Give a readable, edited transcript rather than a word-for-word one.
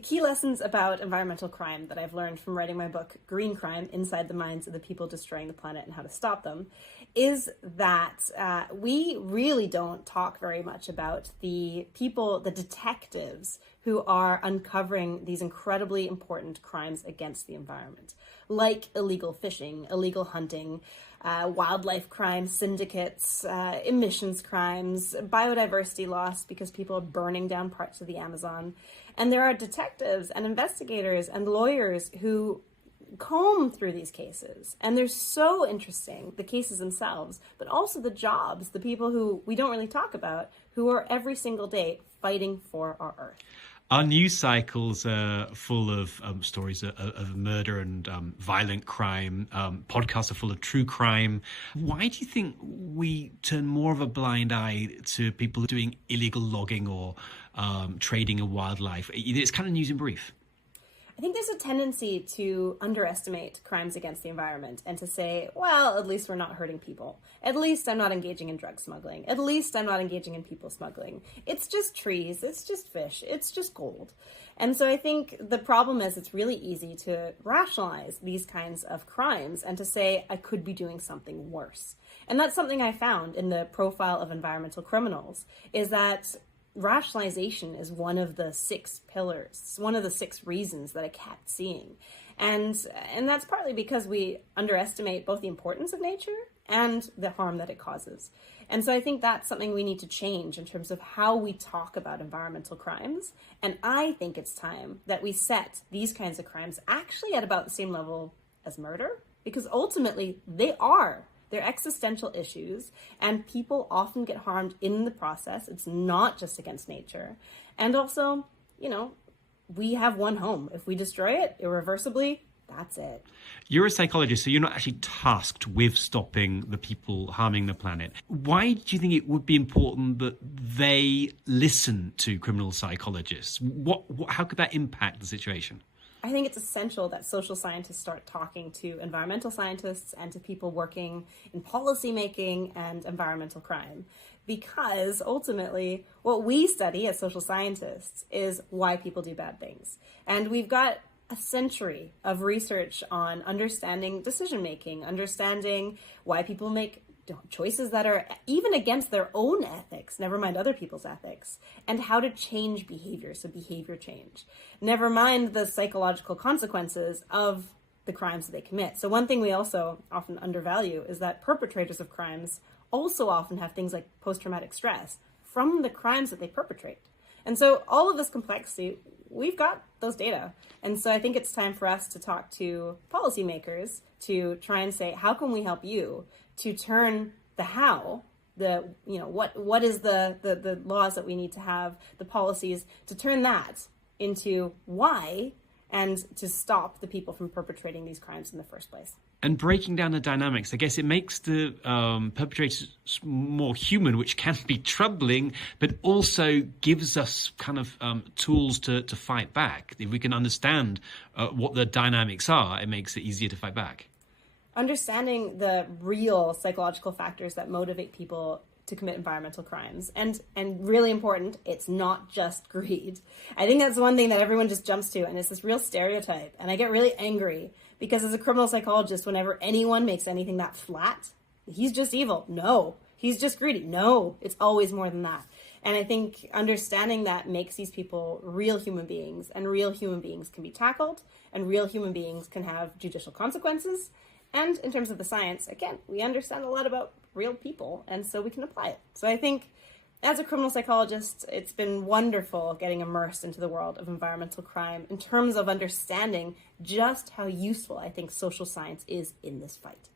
key lessons about environmental crime that I've learned from writing my book, Green Crime, Inside the Minds of the People Destroying the Planet and How to Stop Them, is that we really don't talk very much about the people, the detectives who are uncovering these incredibly important crimes against the environment, like illegal fishing, illegal hunting, wildlife crime syndicates, emissions crimes, biodiversity loss because people are burning down parts of the Amazon. And there are detectives and investigators and lawyers who comb through these cases. And they're so interesting, the cases themselves, but also the jobs, the people who we don't really talk about, who are every single day fighting for our Earth. Our news cycles are full of stories of murder and violent crime. Podcasts are full of true crime. Why do you think we turn more of a blind eye to people doing illegal logging or trading in wildlife? It's kind of news in brief. I think there's a tendency to underestimate crimes against the environment and to say, well, at least we're not hurting people. At least I'm not engaging in drug smuggling. At least I'm not engaging in people smuggling. It's just trees. It's just fish. It's just gold. And so I think the problem is it's really easy to rationalize these kinds of crimes and to say, I could be doing something worse. And that's something I found in the profile of environmental criminals, is that rationalization is one of the 6 pillars, one of the 6 reasons that I kept seeing. And that's partly because we underestimate both the importance of nature and the harm that it causes. And so I think that's something we need to change in terms of how we talk about environmental crimes. And I think it's time that we set these kinds of crimes actually at about the same level as murder, because ultimately they're existential issues, and people often get harmed in the process. It's not just against nature. And also, we have one home. If we destroy it irreversibly, that's it. You're a psychologist, so you're not actually tasked with stopping the people harming the planet. Why do you think it would be important that they listen to criminal psychologists? How could that impact the situation? I think it's essential that social scientists start talking to environmental scientists and to people working in policymaking and environmental crime, because ultimately what we study as social scientists is why people do bad things. And we've got a century of research on understanding decision-making, understanding why people make choices that are even against their own ethics, never mind other people's ethics, and how to change behavior, so behavior change. Never mind the psychological consequences of the crimes that they commit. So one thing we also often undervalue is that perpetrators of crimes also often have things like post-traumatic stress from the crimes that they perpetrate. And so all of this complexity, we've got those data. And so I think it's time for us to talk to policymakers to try and say, how can we help you to turn the how, what is the laws that we need to have, the policies, to turn that into why, and to stop the people from perpetrating these crimes in the first place. And breaking down the dynamics, I guess it makes the perpetrators more human, which can be troubling, but also gives us kind of tools to fight back. If we can understand what the dynamics are, it makes it easier to fight back. Understanding the real psychological factors that motivate people to commit environmental crimes. And really important, it's not just greed. I think that's one thing that everyone just jumps to, and it's this real stereotype. And I get really angry because as a criminal psychologist, whenever anyone makes anything that flat, he's just evil. No, he's just greedy. No, it's always more than that. And I think understanding that makes these people real human beings, and real human beings can be tackled, and real human beings can have judicial consequences. And in terms of the science, again, we understand a lot about real people, and so we can apply it. So I think as a criminal psychologist, it's been wonderful getting immersed into the world of environmental crime in terms of understanding just how useful I think social science is in this fight.